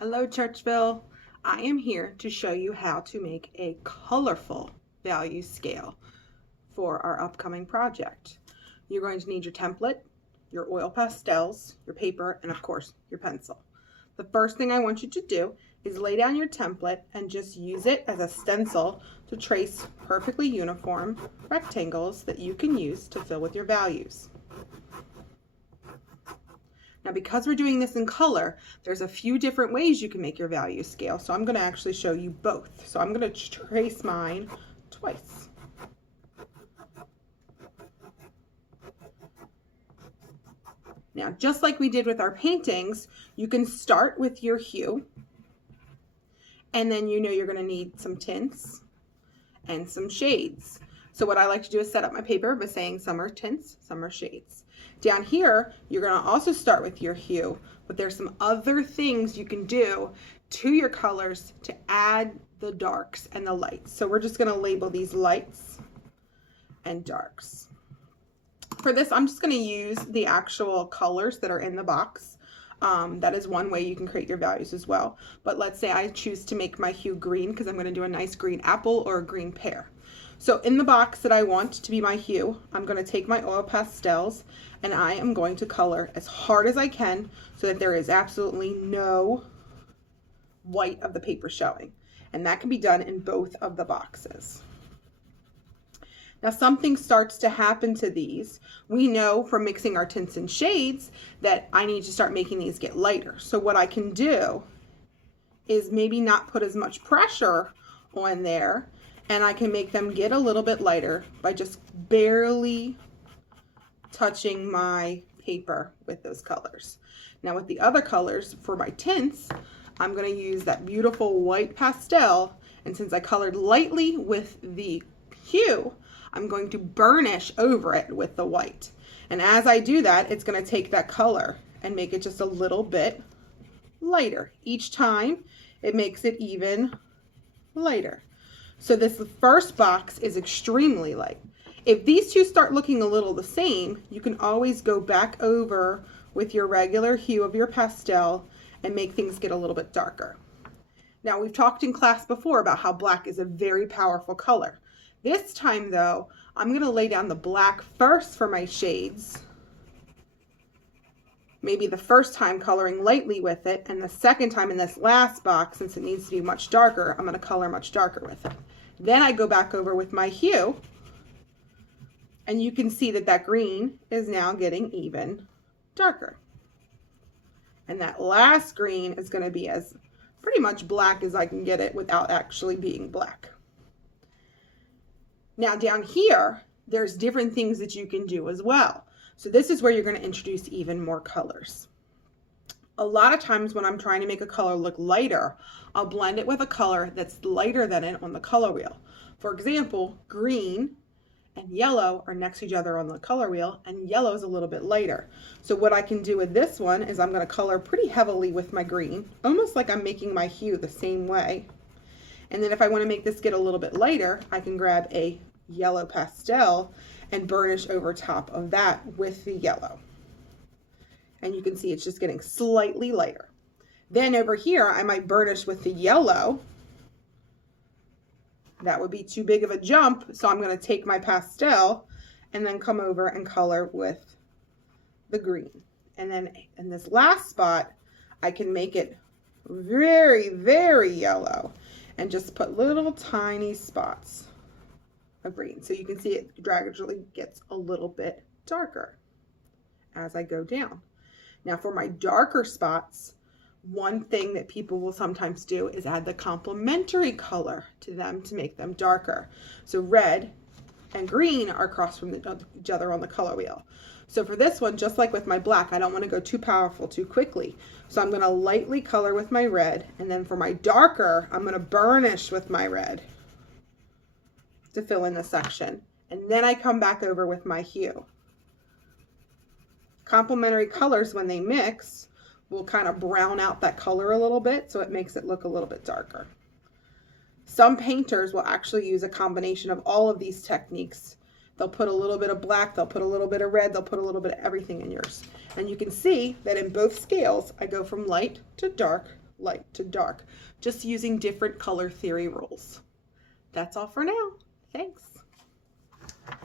Hello, Churchville. I am here to show you how to make a colorful value scale for our upcoming project. You're going to need your template, your oil pastels, your paper, and of course, your pencil. The first thing I want you to do is lay down your template and just use it as a stencil to trace perfectly uniform rectangles that you can use to fill with your values. Now, because we're doing this in color, there's a few different ways you can make your value scale. So I'm going to actually show you both. So I'm going to trace mine twice. Now, just like we did with our paintings, you can start with your hue, and then you know you're going to need some tints and some shades. So what I like to do is set up my paper by saying some are tints, some are shades. Down here, you're going to also start with your hue, but there's some other things you can do to your colors to add the darks and the lights. So we're just going to label these lights and darks. For this, I'm just going to use the actual colors that are in the box. That is one way you can create your values as well. But let's say I choose to make my hue green because I'm going to do a nice green apple or a green pear. So in the box that I want to be my hue, I'm going to take my oil pastels and I am going to color as hard as I can so that there is absolutely no white of the paper showing. And that can be done in both of the boxes. Now something starts to happen to these. We know from mixing our tints and shades that I need to start making these get lighter. So what I can do is maybe not put as much pressure on there, and I can make them get a little bit lighter by just barely touching my paper with those colors. Now with the other colors for my tints, I'm going to use that beautiful white pastel, and since I colored lightly with the hue, I'm going to burnish over it with the white. And as I do that, it's going to take that color and make it just a little bit lighter. Each time it makes it even lighter. So this first box is extremely light. If these two start looking a little the same, you can always go back over with your regular hue of your pastel and make things get a little bit darker. Now, we've talked in class before about how black is a very powerful color. This time though, I'm going to lay down the black first for my shades. Maybe the first time coloring lightly with it, and the second time in this last box, since it needs to be much darker, I'm going to color much darker with it. Then I go back over with my hue, and you can see that that green is now getting even darker. And that last green is going to be as pretty much black as I can get it without actually being black. Now down here, there's different things that you can do as well. So this is where you're going to introduce even more colors. A lot of times when I'm trying to make a color look lighter, I'll blend it with a color that's lighter than it on the color wheel. For example, green and yellow are next to each other on the color wheel, and yellow is a little bit lighter. So what I can do with this one is I'm going to color pretty heavily with my green, almost like I'm making my hue the same way. And then if I want to make this get a little bit lighter, I can grab a yellow pastel and burnish over top of that with the yellow. And you can see it's just getting slightly lighter. Then over here, I might burnish with the yellow. That would be too big of a jump, so I'm going to take my pastel and then come over and color with the green. And then in this last spot, I can make it very, very yellow and just put little tiny spots of green. So you can see it gradually gets a little bit darker as I go down. Now for my darker spots, one thing that people will sometimes do is add the complementary color to them to make them darker. So red and green are across from each other on the color wheel. So for this one, just like with my black, I don't want to go too powerful too quickly. So I'm going to lightly color with my red, and then for my darker, I'm going to burnish with my red to fill in the section. And then I come back over with my hue. Complementary colors, when they mix, will kind of brown out that color a little bit, so it makes it look a little bit darker. Some painters will actually use a combination of all of these techniques. They'll put a little bit of black, they'll put a little bit of red, they'll put a little bit of everything in yours. And you can see that in both scales, I go from light to dark light to dark, just using different color theory rules. That's all for now. Thanks.